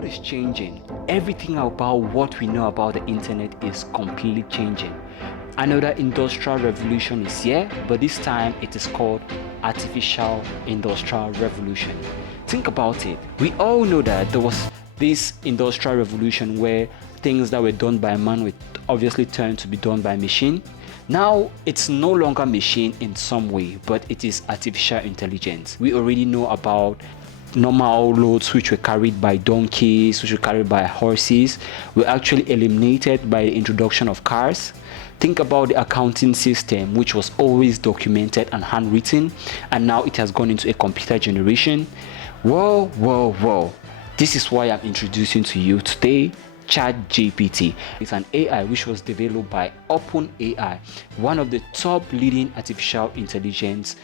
world is changing. Everything about what we know about the internet is completely changing. Another industrial revolution is here, but this time it is called artificial industrial revolution. Think about it. We all know that there was this industrial revolution where things that were done by man would obviously turn to be done by machine. Now it's no longer machine in some way, but it is artificial intelligence. We already know about normal loads which were carried by donkeys, which were carried by horses, were actually eliminated by the introduction of cars. Think about the accounting system, which was always documented and handwritten, and now it has gone into a computer generation. Whoa. This is why I'm introducing to you today Chatgpt. It's an AI which was developed by OpenAI, one of the top leading artificial intelligence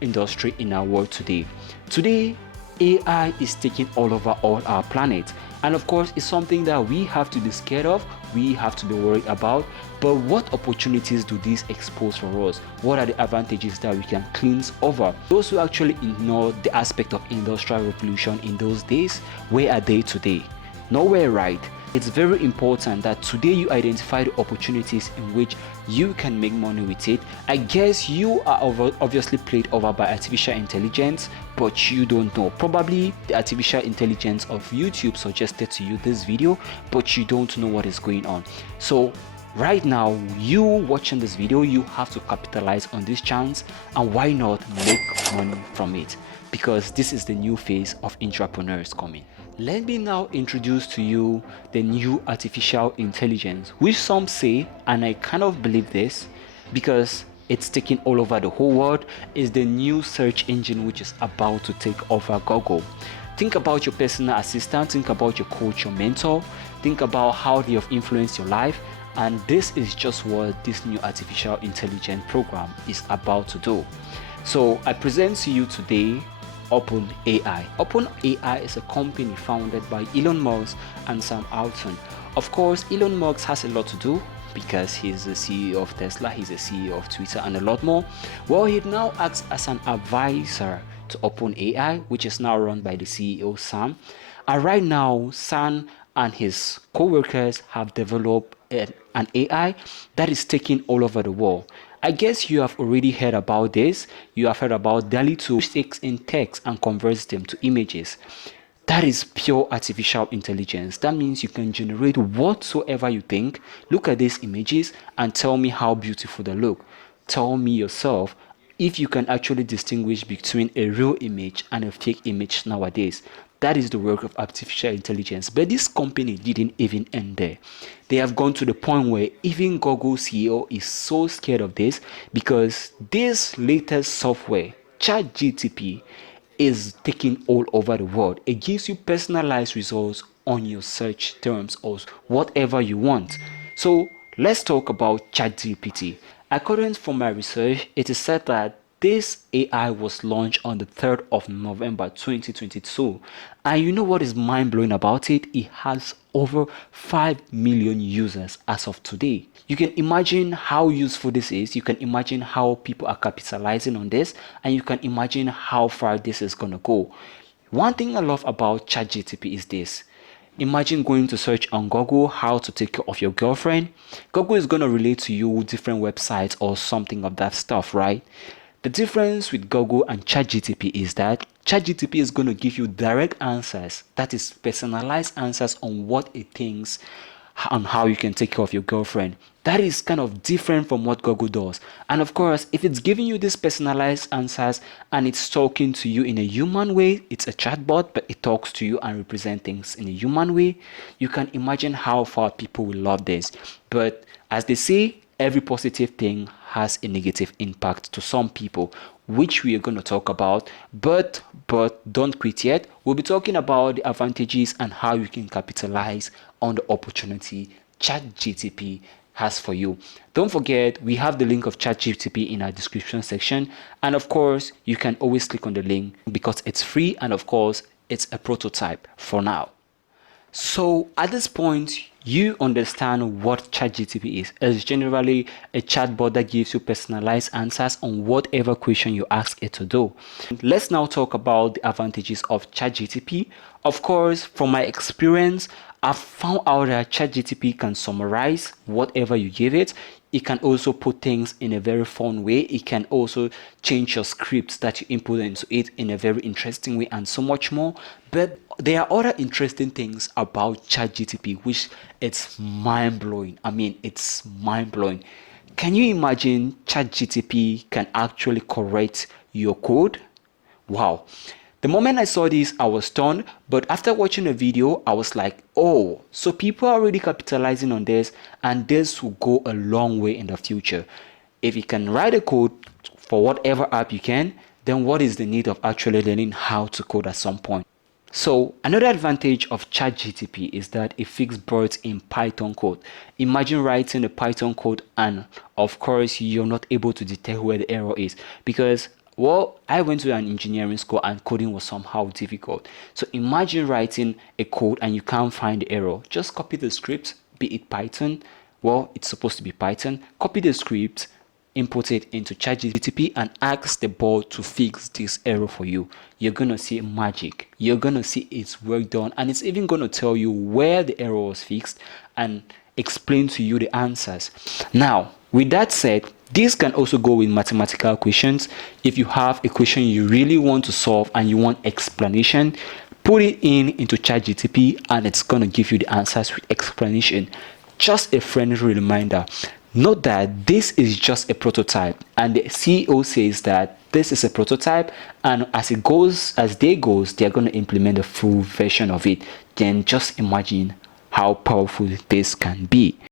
industry in our world today. Today, AI is taking all over all our planet, and of course it's something that we have to be scared of, we have to be worried about. But what opportunities do these expose for us? What are the advantages that we can cleanse over? Those who actually ignore the aspect of industrial revolution in those days, where are they today? Nowhere, right? It's very important that today you identify the opportunities in which you can make money with it. I guess you are obviously played over by artificial intelligence, but you don't know. Probably the artificial intelligence of YouTube suggested to you this video, but you don't know what is going on. So right now, you watching this video, you have to capitalize on this chance, and why not make money from it? Because this is the new phase of entrepreneurs coming. Let me now introduce to you the new artificial intelligence, which some say, and I kind of believe this because it's taking all over the whole world, is the new search engine which is about to take over Google. Think about your personal assistant, think about your coach, your mentor, think about how they have influenced your life, and this is just what this new artificial intelligence program is about to do. So I present to you today OpenAI. OpenAI is a company founded by Elon Musk and Sam Altman. Of course, Elon Musk has a lot to do because he's the CEO of Tesla, he's the CEO of Twitter, and a lot more. Well, he now acts as an advisor to OpenAI, which is now run by the CEO Sam. And right now, Sam and his co-workers have developed an AI that is taking all over the world. I guess you have already heard about this. You have heard about DALL-E 2, which takes in text and converts them to images. That is pure artificial intelligence. That means you can generate whatsoever you think. Look at these images and tell me how beautiful they look. Tell me yourself if you can actually distinguish between a real image and a fake image nowadays. That is the work of artificial intelligence. But this company didn't even end there. They have gone to the point where even Google CEO is so scared of this, because this latest software, Chatgpt, is taking all over the world. It gives you personalized results on your search terms or whatever you want. So let's talk about Chatgpt. According to my research, it is said that this AI was launched on the 3rd of November 2022, and you know what is mind-blowing about it? It has over 5 million users as of today. You can imagine how useful this is, you can imagine how people are capitalizing on this, and you can imagine how far this is gonna go. One thing I love about ChatGPT is this. Imagine going to search on Google how to take care of your girlfriend. Google is gonna relate to you with different websites or something of that stuff, right? The difference with Google and ChatGPT is that ChatGPT is going to give you direct answers, that is personalized answers on what it thinks, on how you can take care of your girlfriend. That is kind of different from what Google does. And of course, if it's giving you these personalized answers and it's talking to you in a human way, it's a chatbot, but it talks to you and represents things in a human way, you can imagine how far people will love this. But as they say, every positive thing has a negative impact to some people, which we are going to talk about. But don't quit yet. We'll be talking about the advantages and how you can capitalize on the opportunity ChatGPT has for you. Don't forget, we have the link of ChatGPT in our description section, and of course you can always click on the link because it's free, and of course it's a prototype for now. So at this point, you understand what ChatGPT is. It's generally a chatbot that gives you personalized answers on whatever question you ask it to do. Let's now talk about the advantages of ChatGPT Of course, from my experience, I've found out that ChatGPT can summarize whatever you give it. It can also put things in a very fun way. It can also change your scripts that you input into it in a very interesting way, and so much more. But there are other interesting things about ChatGPT which it's mind-blowing. I mean, it's mind-blowing. Can you imagine ChatGPT can actually correct your code? Wow. The moment I saw this, I was stunned, but after watching the video, I was like, oh, so people are already capitalizing on this, and this will go a long way in the future. If you can write a code for whatever app you can, then what is the need of actually learning how to code at some point? So another advantage of ChatGPT is that it fixes bugs in Python code. Imagine writing a Python code and of course you're not able to detect where the error is because well, I went to an engineering school and coding was somehow difficult. So imagine writing a code and you can't find the error. Just copy the script, be it Python. Well, it's supposed to be Python. Copy the script, input it into ChatGPT and ask the bot to fix this error for you. You're gonna see magic. You're gonna see its work done, and it's even gonna tell you where the error was fixed and explain to you the answers. Now, with that said, this can also go with mathematical questions. If you have a question you really want to solve and you want explanation, put it into ChatGPT and it's gonna give you the answers with explanation. Just a friendly reminder. Note that this is just a prototype, and the CEO says that this is a prototype, and as day goes, they're going to implement a full version of it. Then just imagine how powerful this can be.